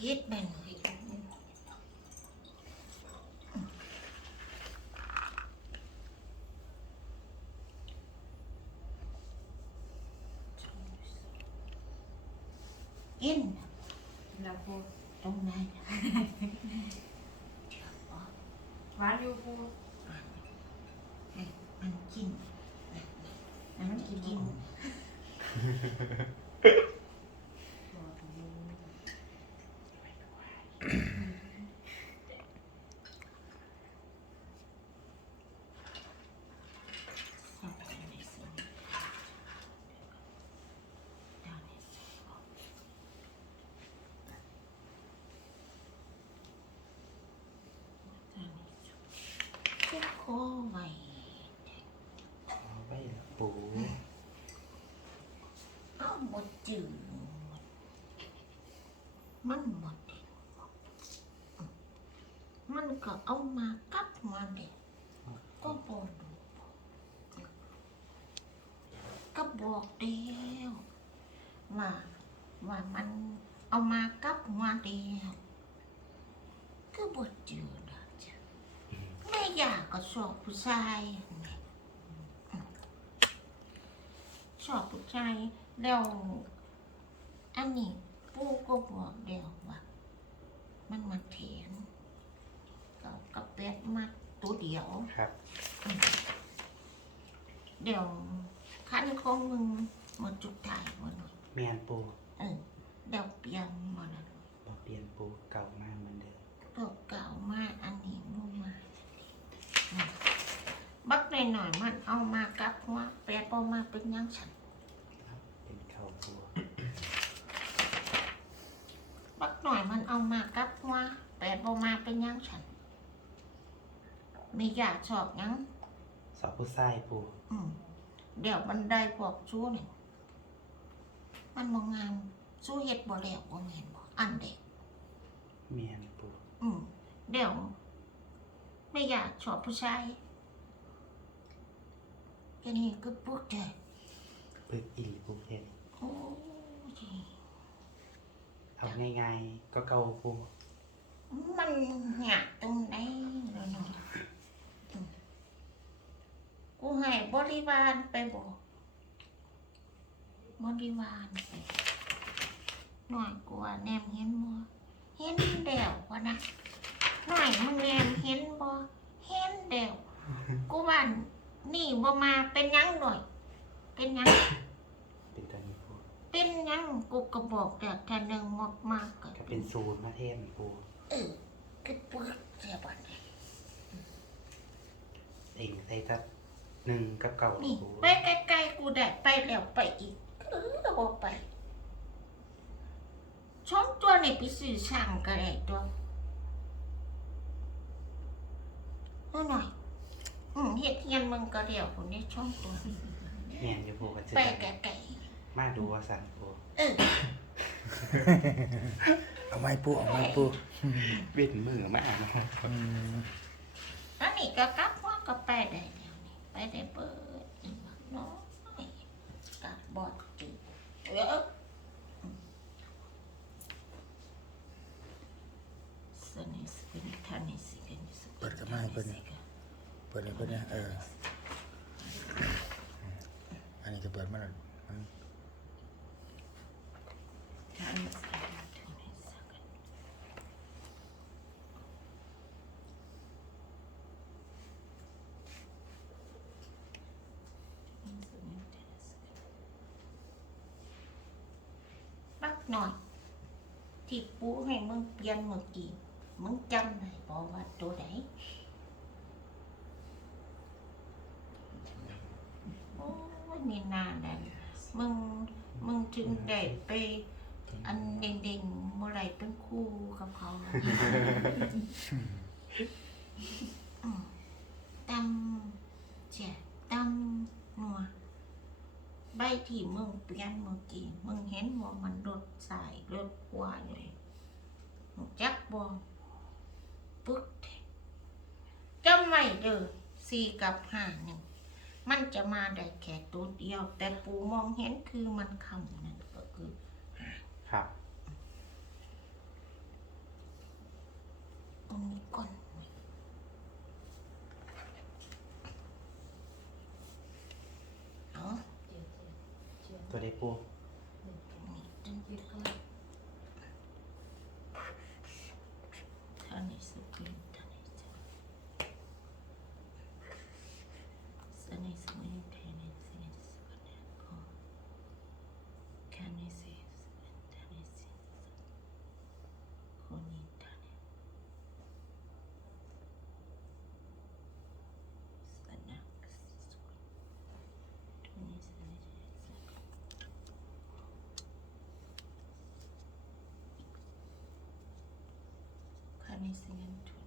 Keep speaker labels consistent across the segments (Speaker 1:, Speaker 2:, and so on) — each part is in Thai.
Speaker 1: คิดแม่นเลยกิน
Speaker 2: แล้วปู
Speaker 1: ตรงไหน
Speaker 2: หวานอยู่ปู
Speaker 1: มันกินมันมันกิน ก็ขอไว้
Speaker 3: เอาไว้ละปู
Speaker 1: เอาหมด จืดมันหมดมันก็เอามากับมาเด็กก็บอดูก็บอกเดียวว่าว่ามันเอามากับมาเดียวก็บดจืดอะจ้ะแม่อยากก็ชอบผู้ชายแม่ชอบผู้ชายแล้ว อันนี้ปู่ก็บอกเดียวว่า มันมาเถียงกับกับเป็ดมาตัวเดียว
Speaker 3: ครับ
Speaker 1: เดี๋ยวคันของมึงหมาจุดถ่ายมาหน่อย
Speaker 3: แมนปู
Speaker 1: เออเดี๋ยวเปลี่ยนมาหน่อย
Speaker 3: บอเปลี่ยนปูเก่ามากเหมือนเดิม
Speaker 1: ตัวเก่ามาอันนี้มูมาอืมบักหน่อยหน่อยๆมันเอามากับว่าแปดพอมาเป็นหยังฉัน
Speaker 3: ครับเป็นเข่าปู
Speaker 1: บักหน่อยมันเอามากับว่าแปดพอมาเป็นหยังฉันไม่อยากชอบหยัง
Speaker 3: สอบผู้ชายปู
Speaker 1: อืมเดี๋ยวบันไดพวกชู้เนี่ยมันมองงามสู้เฮ็ดบ่แล้วบ่เห็นบ่อันเด็ก
Speaker 3: แมนปู
Speaker 1: อืมเดี๋ยวไม่อยากชอบผู้ชายแค่นี้ก็พวกเธอ
Speaker 3: ปึกอีหลีปูเทน
Speaker 1: โอ้ย
Speaker 3: เอาง่ายๆ ก็เก่าปู
Speaker 1: มันหยากตรงไหนแล้วเนาะอืมกูให้บริวารไปบอกบริวารไปหน่อยกว่าแนมเห็นบ่เห็นเดี่ยววะนะหน่อยมึงแนมเห็นบ่เห็นเดี่ยวกูว่านี่บ่มาเป็นหยังหน่อย เป็นหยัง
Speaker 3: เป็นตอนนี้ปู
Speaker 1: เป็นหยังกูก็บอกแต่แต่หนึ่งมากมากๆก็
Speaker 3: ก็เป็นศูนย์มาเทนปู
Speaker 1: เออคือปึกเสียบัดนี้
Speaker 3: เองใส่ทับหนึ่งกับเก่า
Speaker 1: นี่
Speaker 3: ปู
Speaker 1: ไปไกลๆกูได้ไปแล้วไปอีก เออบอกไปช่องตัวนี่ไปสื่อช่างก็ได้ตัวเอาหน่อย อืมเฮ็ดเทียนมึงก็เดียวคนนี้ช่องตัว
Speaker 3: แมนอยู่ปูก็จะ
Speaker 1: ไปไกล
Speaker 3: มาดูว่าสันปู
Speaker 1: ๆเออ
Speaker 4: เอาไม้ปูเอาไม้ปู
Speaker 3: เวียนมือมานะ
Speaker 4: อืม
Speaker 1: อันนี้ก็กลับว่าก็ไปได้แล้วนี่ไปได้เปิดอีกบักน้อยกัดบอดจืดเออสนิสกินทานิสกินสกิน
Speaker 4: เปิดกับไม้เพิ่นนี่เปิดให้เพิ่นเนี่ยเอออันนี้ก็เปิดมาแล้วมัน
Speaker 1: ทานิสกินทานิสกินบัก หน่อย ที่ปูให้มึงเปลี่ยนเมื่อกี้มึงจำได้บอกว่าตัวไหนโอ้ยมีนานแล้วมึงมึงถึงได้ไป อันเด่งๆเมื่อไหรเป็นคู่กับเขาอืมตำเจ็ตำนัวใบ ที่มึงเปลี่ยนเมื่อกี้มึงเห็นว่ามันรถสายรถขวาเลยมึงจักบอปึ๊กจำไว้เด้อสี่กับห้าหนึ่งมันจะมาได้แค่ตัวเดียว แต่ปูมองเห็นคือมันคำนั่นก็คือ
Speaker 3: ครับ
Speaker 1: ตรงนี้ก่อนเอา
Speaker 3: ตัวได้ปู
Speaker 1: ตรงนี้ตรงนี้ก่อนท่านนี้สุกเล
Speaker 2: ย
Speaker 1: amazing and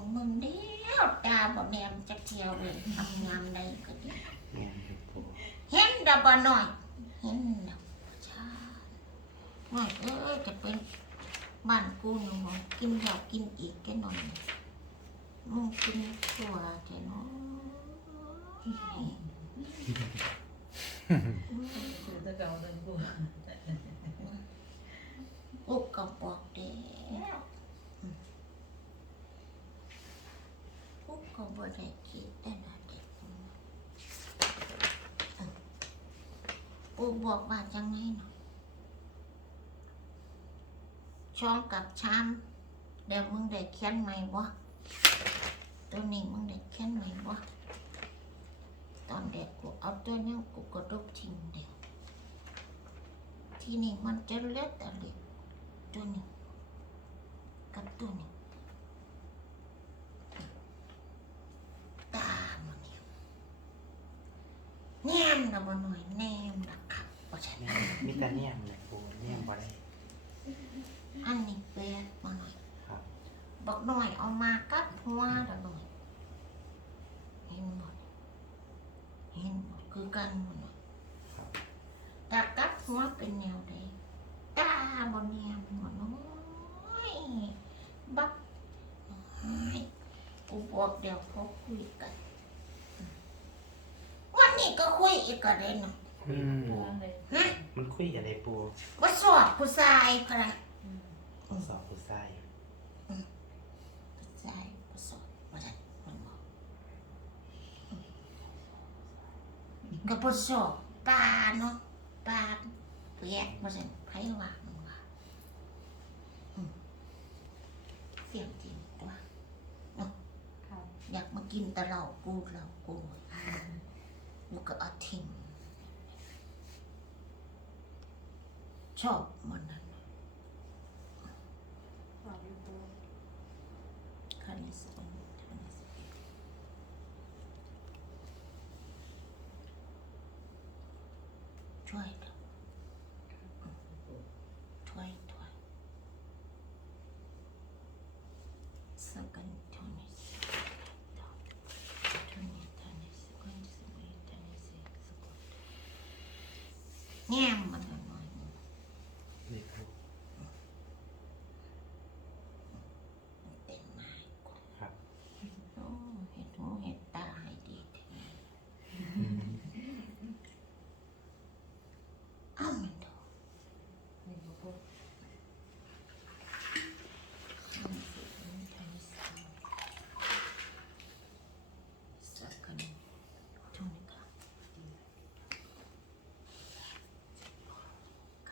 Speaker 1: จะปวดมึงเดียวตาบ่แนมจะเที่ยวเลยทำงานใดก็ดีเห็นดอกบ่หน่อย เห็นดอกชาไม่เอ้ยจะเป็นบ้านกูหนูกินอยากกินอีกแค่หน่อยมึงกินตัวแค่น้อย
Speaker 2: กู
Speaker 1: กก็บอกเด้วอุกก็บ่ ได้คิดแต่ละเด็กอุกบอกว่าจังไงเนาะช้องกับชามเดี๋ยวมึงได้เขียนใหม่บ่ตัวนี้มึงได้เขียนใหม่บ่ตอนเด็กกูเอาตัวนี้กูก็ลบทิ้งเดียวที่นี่มันจะเล็ดแต่เล็กตัวนี้กับตัวนี้ตามันเนี่ยแนมนะบ่หน่อยแนมนะครับบ่ใช่
Speaker 3: ม่นมีแต่เนี่ยมเลยปูเนี่ยมบ่ได้
Speaker 1: อันนี้เปียกบ่หน่อย
Speaker 3: ครับ
Speaker 1: บอกหน่อยเอามากับหัวละหน่อยเห็นหมดเห็นหมดคือกันหมดหน่อย
Speaker 3: ครับ
Speaker 1: แต่กับหัวเป็นแนวใดตาบนแนวหัวน้อยบักน้อยกูบอกเดี๋ยวเขาคุยกันนี้ก็คุย อีกก็ได้เนาะ
Speaker 3: คุยปู
Speaker 2: นั่นเลย
Speaker 1: ฮะ
Speaker 3: มันคุยอะไรปู
Speaker 1: ว่าสอบผู้ชายก็ได้
Speaker 3: ทดสอบผู้ชาย
Speaker 1: ผู้ชายผู้สอบว่าได้มันบอกก็ผู้สอบปลาเนาะปลาเปียกว่าสั่นไผว่ามันว่าอืมเสียงจริงตัว
Speaker 2: ครับ
Speaker 1: อยากมากินแต่เหล้ากูเหล้ากู กูก็เอาทิ้งชอบมันนั่น
Speaker 2: ขอบอยู่ปู
Speaker 1: คานิสอนคานิสช่วยกันช่วยช่วยสักกันทุนิสทุนิสทุนิสกันสมัยทุนิสสกุล แ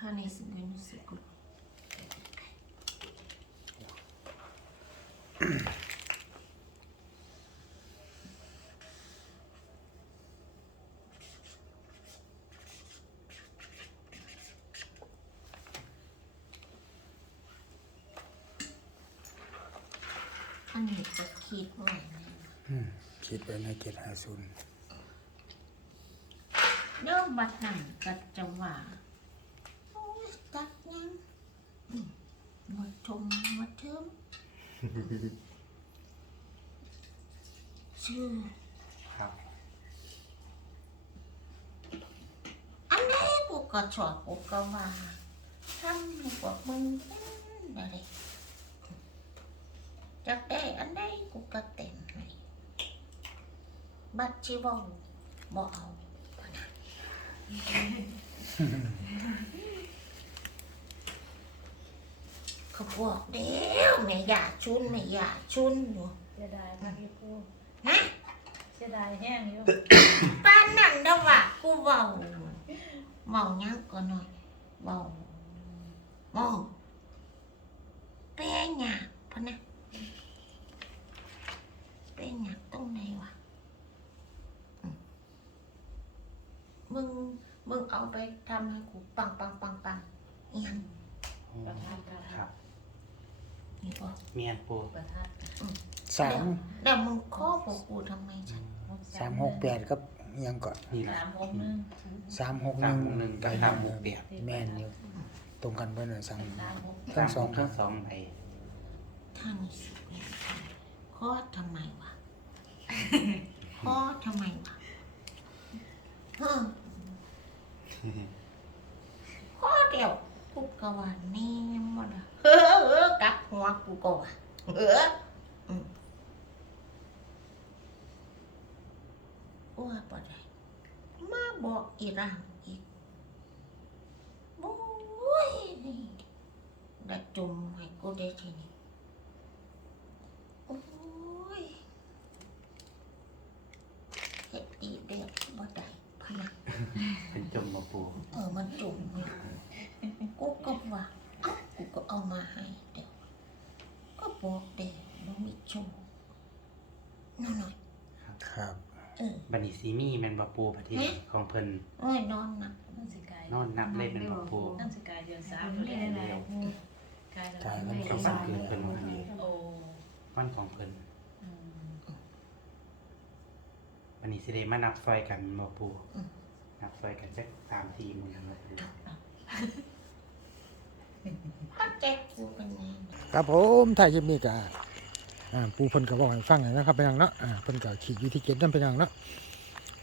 Speaker 1: tanesi günlüsü kuru. Anne, bak kek var.
Speaker 3: คิ
Speaker 1: ดไว้นะ
Speaker 4: เจ็ดห้าศูนย์
Speaker 1: เริ่มบัดนั้นก็จะว่า มาชมมาเทิมชื่อ
Speaker 3: ครับ
Speaker 1: อันนี้กูก็ชอบกูก็ว่าทำให้พวกมึงเป็นอะไรจักได้อันใดกูก็เต็มให้บัดชิเวาบ่เอาพะนะ เขาบอกเดี๋ยวแม่อยาชุนแม่อยาชุนอยู่
Speaker 2: เสียดายมากพี่ปู
Speaker 1: ฮะ
Speaker 2: เสียดายแห้งอยู่
Speaker 1: ป้านนั่นเด้อว่ากูเว้าเว้าหยังก็หน่อยเว้าเว้าแป้งหยาบพะนะแป้งหยาบตรงไหนวะอืมมึง มึงเอาไปทำให้กูปังปังปังปังเอียง
Speaker 2: ประทัดประ
Speaker 3: ค
Speaker 2: ทั
Speaker 3: รั
Speaker 2: ด
Speaker 3: บ
Speaker 1: นี่บอก
Speaker 3: เมียนปู
Speaker 2: ประทัด
Speaker 4: สาม
Speaker 1: แล้วมึงข้อบอกกูทำไมฉัน
Speaker 4: สามหกแปดกับอิหยังก่อน
Speaker 3: นี่แหละ
Speaker 2: สามหกหนึ่ง
Speaker 4: สามหกห
Speaker 3: สาม
Speaker 4: นึ่ง
Speaker 3: หกหนึ่งกับสามหกแปด
Speaker 4: แม่นอยู่ตรงกันเพื่อนเลยสาม
Speaker 2: สามหก
Speaker 4: ทั้งสอง
Speaker 3: ทั้งสองใบ
Speaker 1: ท่านสิบเนี่ยข้อทำไมวะข้อทำไมวะเฮ้อข้อเดียวกูก็ว่านี่หมดอะเออเออกลับหัวกูก็ว่าเอออืม ว่าบ่ได้มาบอกอีร่างอีกโอ้ยนี่ได้จุ่มให้กูได้ทีนี้โอ้ยเฮ็ดอีเด็กบ่ได้พะนะ
Speaker 3: เป็นจมมาปู
Speaker 1: เออมันจุ่มเลยกูก็ว่าเอ้ากูก็เอามาให้เดี๋ยวก็บอกเด็กมันมีโชว์น้อยหน่อย
Speaker 4: ครับ
Speaker 1: เออ
Speaker 3: บันนี้ซีมี่แมนบาปูประเทศของเพิ่น
Speaker 1: โอ้ยนอนนะ
Speaker 2: นั่นสิกาย
Speaker 3: นอนนับเล่นเป็นบาปู
Speaker 2: นั่นสิกายเดือนสาม
Speaker 3: เดือนเดียว
Speaker 2: กาย
Speaker 4: กายมั
Speaker 2: มันน
Speaker 3: เขาสั่งเกินเพิ่นวันนี้
Speaker 2: โอ้
Speaker 3: วันของเพิ่น
Speaker 2: อืม
Speaker 3: วันนี้สิได้มานับซอยกันบาปูนับซอยกันสักสามทีมึงกันเลย
Speaker 1: พ่อแจ็คกูเป็นไง
Speaker 4: ครับผมถ่ายคลิปนี้ก็ อ่าปูเพิ่นก็บอกให้ฟังนะครับพี่น้องเนาะอ่าเพิ่นก็ขีดอยู่ที่เจ็ดนั่นพี่น้องเนาะ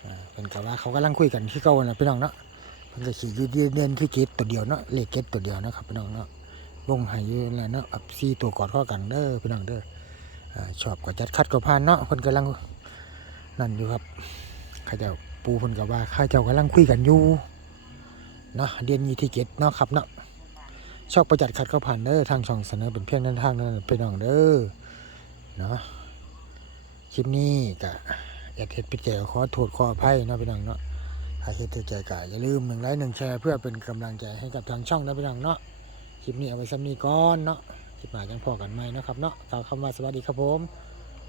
Speaker 4: อ่าเพิ่นก็ว่าเขากำลังคุยกันที่เก่าน่ะพี่น้องเนาะเพิ่นก็ขีดยู่ที่เด่นที่เจ็ดตัวเดียวเนาะเลขเจ็ดตัวเดียวนะครับพี่น้องเนาะวงให้อยู่แล้วเนาะอับซีตัวกอดข้อกันเด้อพี่น้องเด้ออ่าชอบก็จัดคัดก็ผ่านเนาะเพิ่นกำลังนั่นอยู่ครับข้าเจ้าปูเพิ่นก็ว่าข้าเจ้ากำลังคุยกันอยู่เนาะเด่นยู่ที่เจ็ดเนาะครับเนาะชอบประจัดขัดเข้าผ่านเด้อทางช่องเสนอเป็นเพียงแนทางนั้นเป็นน้องเด้อ เนาะคลิปนี้กะอยากเห็ดพิจารขอโทษขออภัยเนาะพี่น้องเนาะถ้าเห็ดถือใจกะอย่าลืมหนึ่งไลค์หนึ่งแชร์เพื่อเป็นกำลังใจให้กับทางช่องนะพี่น้องเนาะคลิปนี้เอาไว้ซ้ำนี้ก่อนเนาะคลิปหน้าจังพอกันไหมนะครับเนาะกล่าวคำว่าสวัสดีครับผม